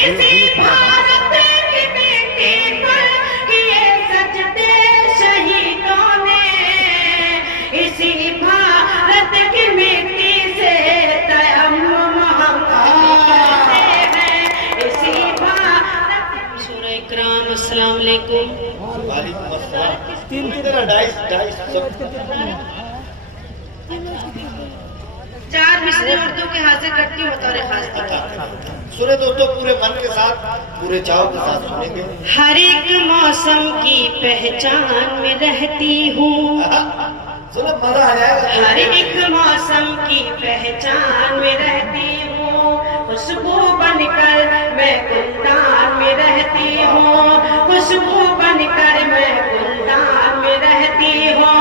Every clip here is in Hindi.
इसी भारत की मिट्टी पर किए सजदे शहीदों ने, इसी भारत की मिट्टी से तयम्मुम हम करते हैं, इसी भारत। सूरह इकराम। अस्सलाम वालेकुम। वालेकुम अस्सलाम। तीन डाइस चार मिसरे उर्दू के हाजिर करती हूँ बतौर खास। सुने दोस्तों, पूरे मन के साथ, पूरे चाव के साथ सुनेंगे। हर एक मौसम की पहचान में रहती हूँ, सुनो मजा आ जाएगा। हर एक मौसम की पहचान में रहती हूँ, खुशबू बनकर मैं गुलदान में रहती हूँ, खुशबू बनकर मैं गुलदान में रहती हूँ।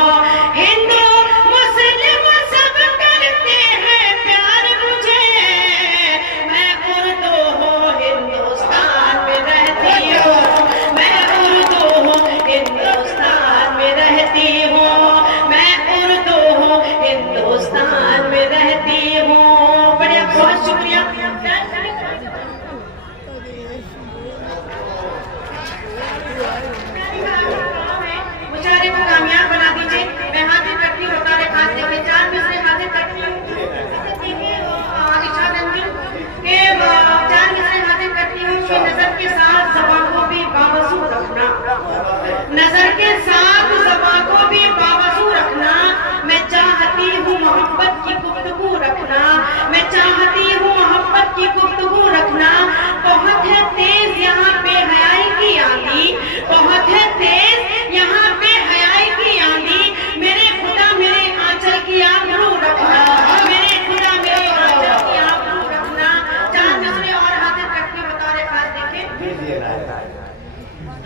हिंदू मुस्लिम सब करते हैं प्यार मुझे, मैं उर्दू हूँ हिंदुस्तान में रहती हूँ, मैं उर्दू हूँ हिंदुस्तान में रहती हूँ, मैं उर्दू हूँ हिंदुस्तान में रहती हूँ। बढ़िया, बहुत शुक्रिया। मुशारे को कामयाब बना दीजिए। मैं हाजिर करती हूँ बतौर खास। देखिए, चार मिसरे हाजिर करती हूँ। इच्छा रंजू के चार मिसरे हाजिर करती हूँ कि नजर के साथ ज़बां को भी बावजू रखना, नजर के साथ ज़बां को भी बावजू रखना। मैं चाहती हूँ मोहब्बत की गुफ्तगू रखना, मैं चाहती हूँ मोहब्बत की गुफ्तगू रखना। बहुत है तेज यहाँ पे हयाई की आंधी, बहुत है तेज यहाँ पे हयाई की आंधी। मेरे खुदा मेरे आंचल की आबरू रखना, मेरे खुदा मेरे आंचल की आबरू रखना। चार मिसरे और हाजिर करके बतौर खास। देखें,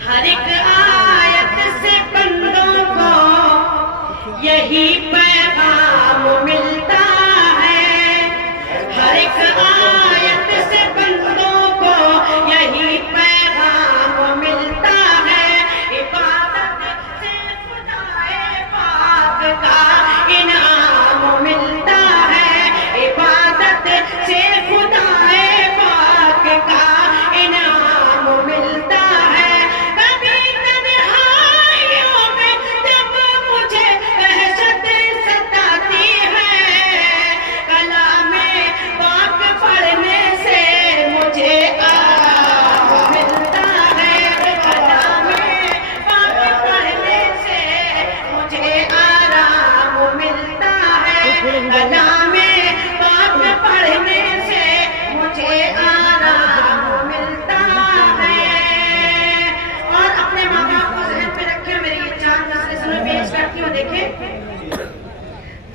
हर एक आयत से बंदों को यही पैगाम मिलता है, हर एक आयत से बंदों को यही पैगाम मिलता है। इबादत से खुदाए पाक का इनाम मिलता है, इबादत से खुदाए पाक का इनाम मिलता है। कभी तन्हाइयों में जब मुझे वहशत सताती है, कलामे पाक पढ़ने से मुझे आराम मिलता है, कलामे पाक पढ़ने से मुझे आराम मिलता है, कलामे पाक पढ़ने से मुझे आराम मिलता है। और अपने माँ बाप को ज़हन पे रखे। मेरी ये चार मिसरे सुनो, पेश करती हूँ। देखें,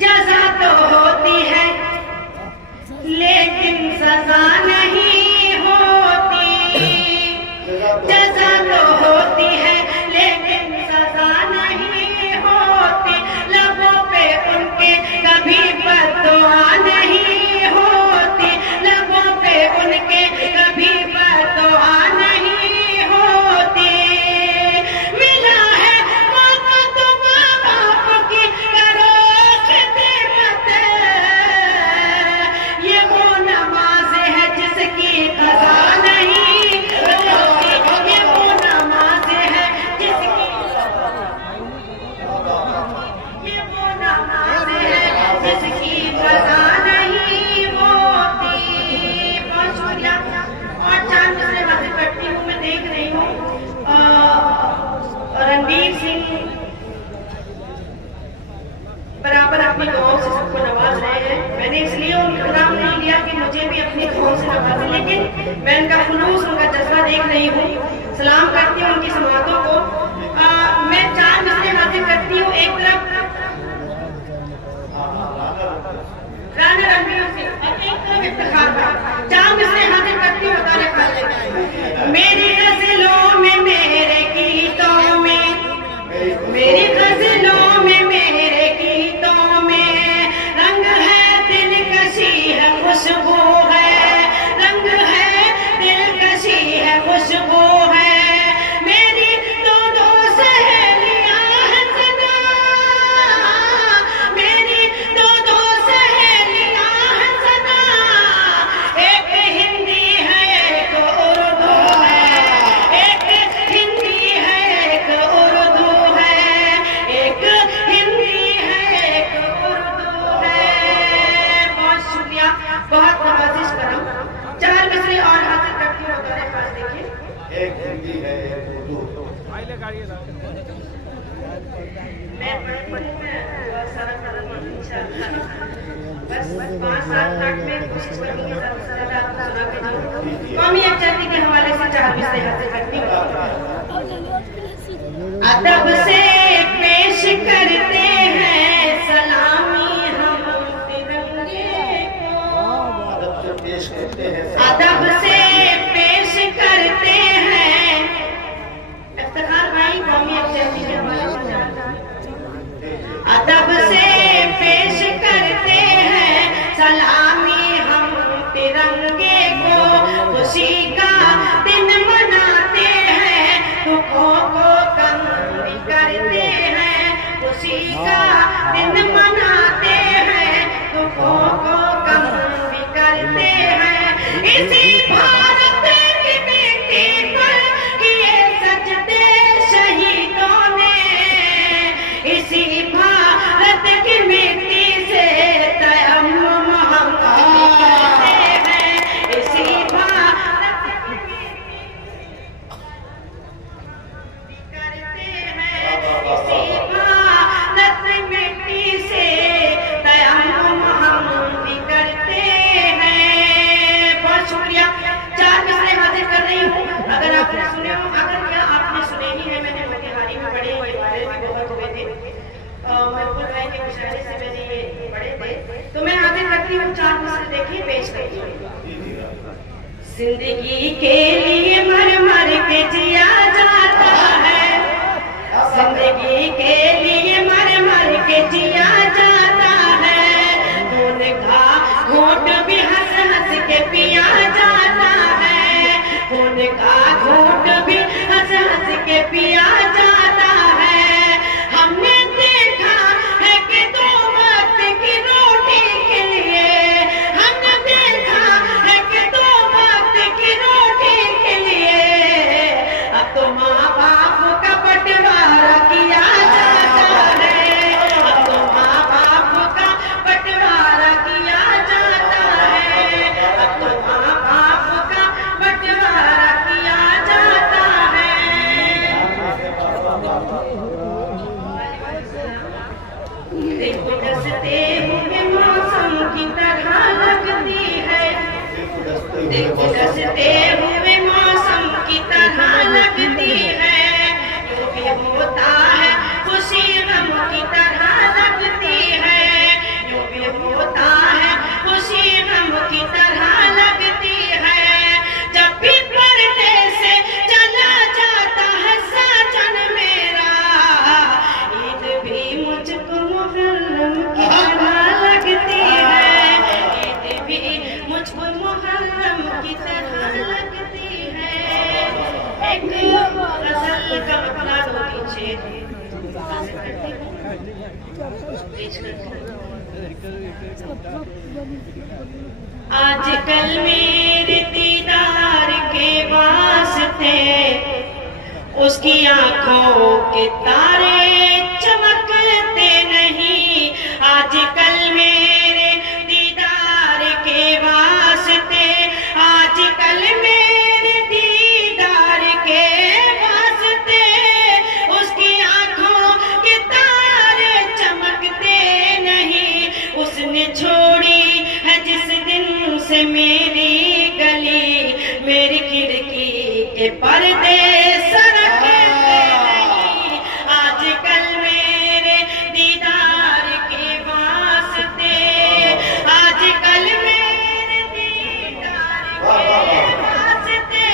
जज़ा तो होती है लेकिन सजा नहीं होती, जज़ा तो होती है लेकिन सजा नहीं होती, लबों पे उनके कभी बद्दुआ नहीं होती, लबों पे उनके कभी बद्दुआ नहीं होती। मिला है मौका तो माँ बाप की करो खिदमत, ये वो नमाज है जिसकी क़ज़ा नहीं होती, ये वो नमाज है जिसकी, ये वो नमाज है जिसकी क़ज़ा नहीं होती। बहुत शुक्रिया। और चार मिसरे हाजिर करती हूँ। मैं देख रही हूँ रणवीर सिंह बराबर अपनी दुआओं से सबको नवाज रहे हैं। मैंने इसलिए उनका नाम नहीं लिया कि मुझे भी अपनी दुआओं से नवाजें, लेकिन मैं उनका खुलूस, उनका जज्बा देख रही हूँ। सलाम करती हूँ उनकी समातों को। मैं चार मिसरे हाजिर करती हूँ। एक तरफ राना रणवीर सिंह और एक तरफ इफ्तिखार भाई। चार मिसरे हाजिर करती हूँ बतौर खास। मेरी गज़लों में, मेरे गीतों में, मेरी गज़लों में, मेरे गीतों में रंग है दिलकशी है खुशबू है, रंग है दिलकशी है खुशबू है। मेरी दो सहेलियां हैं सदा, मेरी दो सहेलियां हैं सदा, एक हिंदी है एक हिंदी है, एक उर्दू। मैं बड़े पढ़ी में बहुत सारा इंशाअल्लाह बस 5-7 मिनट में कोशिश करूंगी सबसे ज्यादा आपको सुना के दूं। कौमी यकजहती के हवाले से 4 विषय हासिल करती हूँ। अदब से पेश करते हैं सलामी हम तिरंगे को, अदब से पेश करते हैं, अदब से पेश करते हैं। इफ्तिखार भाई कौमी यकजहती के हवाले से अदब से पेश करते हैं सलामी हम तिरंगे को, खुशी का दिन मनाते हैं दुखों को कम भी करते हैं, खुशी का दिन मनाते हैं दुखों को कम भी करते हैं। इसी भारत की मिट्टी पर किए सजदे शहीदों ने, इसी भारत की मिट्टी से तयम्मुम हम करते हैं, इसी भारत की मिट्टी करते हैं, इसी भारत की मिट्टी से तयम्मुम हम भी करते हैं। बहुत शुक्रिया। 4 मिसरे हाजिर कर रही हूँ। अगर आपने सुने हो, अगर क्या आपने सुने ही है, मैंने मोतिहारी में पढ़े, ये बारे भी बहुत हुए थे। महबूब भाई के मुशायरे से मैंने ये पढ़े थे, तो मैं हाजिर करती हूँ। 4 मिसरे देखिए, पेश करती हूँ। जिंदगी के लिए मर मर के जिया जाता है, जिंदगी के लिए मर मर के जिया जाता है, खून का घूंट भी हंस हंस के पिया जाता है, खून का घूंट भी हंस हंस के पिया जाता है। हमने देखा है कि 2 वक्त की रोटी के लिए, हमने देखा है कि 2 वक्त की रोटी के लिए अब तो माँ बाप का बंटवारा किया जाता है, अब तो माँ बाप का बंटवारा किया जाता है, अब तो माँ बाप का बंटवारा किया जाता है। देखो डसते हुए मौसम की तरह लगती है, देखो डसते हुए मौसम की तरह लगती है, जो भी होता है खुशी गम की तरह लगती है, जो भी होता है खुशी गम की तरह लगती है। जब भी पर्दे से चला जाता है साजन मेरा, ईद भी मुझको मुहर्रम की तरह लगती है, ईद भी मुझको मुहर्रम की तरह लगती है। एक गजल का मकला 2-3 शेर पेश करती हूँ। आजकल मेरे दीदार के वास्ते उसकी आंखों के तारे चमकते नहीं, आजकल मेरे दीदार के वास्ते, आजकल मेरे दीदार के वास्ते उसकी आंखों के तारे चमकते नहीं। उसने छोड़ी है जिस दिन से मेरी गली, मेरी खिड़की के पर्दे सरकते नहीं, आजकल मेरे दीदार के वास्ते, आजकल मेरे दीदार के वास्ते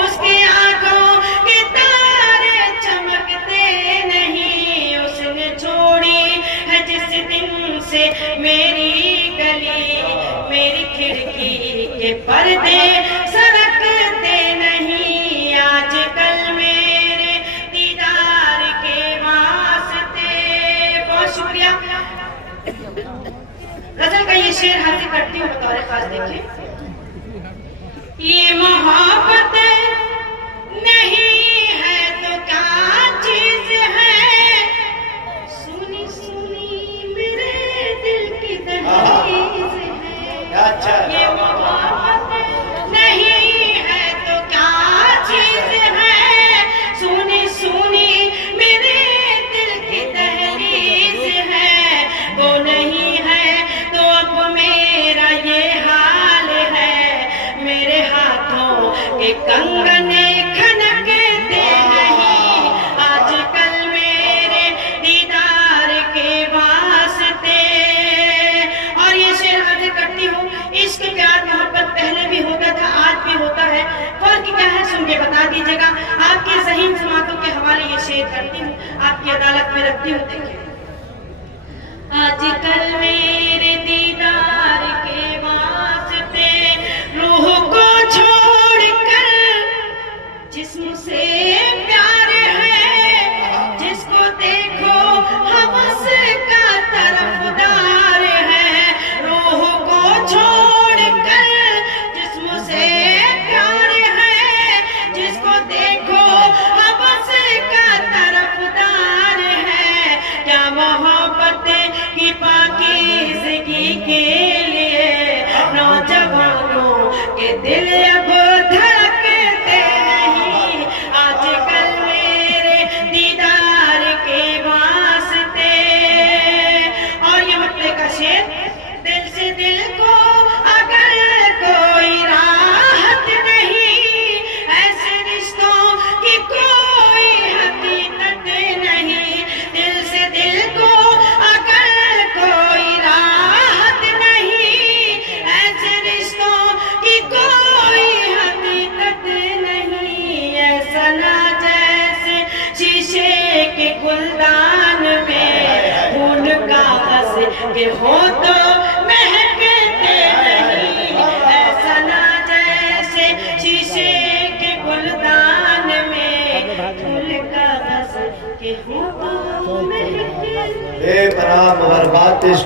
उसकी आंखों के तारे चमकते नहीं। उसने छोड़ी है जिस दिन से मेरी गली, मेरी खिड़की के पर्दे सरकते नहीं, के कंगने खनकते नहीं आजकल मेरे दीदार के वास्ते। और ये शेर अर्ज करती हूँ, इश्क प्यार मोहब्बत पहले भी होता था, आज भी होता है, फर्क क्या है सुन के बता दीजिएगा। आपके ज़हीन समातों के हवाले ये शेर करती हूँ, आपकी अदालत में रखती हूँ। देखिए, आजकल मेरे दीदार के वास्ते रूह को छोड़कर जिस्म से प्यार है, जिसको देखो हवस का तरफदार है। रूह को छोड़कर जिस्म से प्यार है, जिसको देखो हवस का तरफदार है। क्या मोहब्बत की पाकीज़गी के लिए नौजवानों के दिल अब धड़कते नहीं आजकल मेरे दीदार के वास्ते। और ये मतलब का शेर, दिल से दिल को अगर कोई राहत नहीं, ऐसे रिश्तों की कोई हकीकत नहीं। दिल से दिल को अगर कोई राहत नहीं, ऐसे रिश्तों की कोई हकीकत नहीं। ऐसा ना जैसे शीशे के गुलदान में फूल कागज के हो तो महकते नहीं। ऐसा ना जैसे शीशे के गुलदान में फूल कागज के हो तो महकते। बेपनाह मुबारकात पेश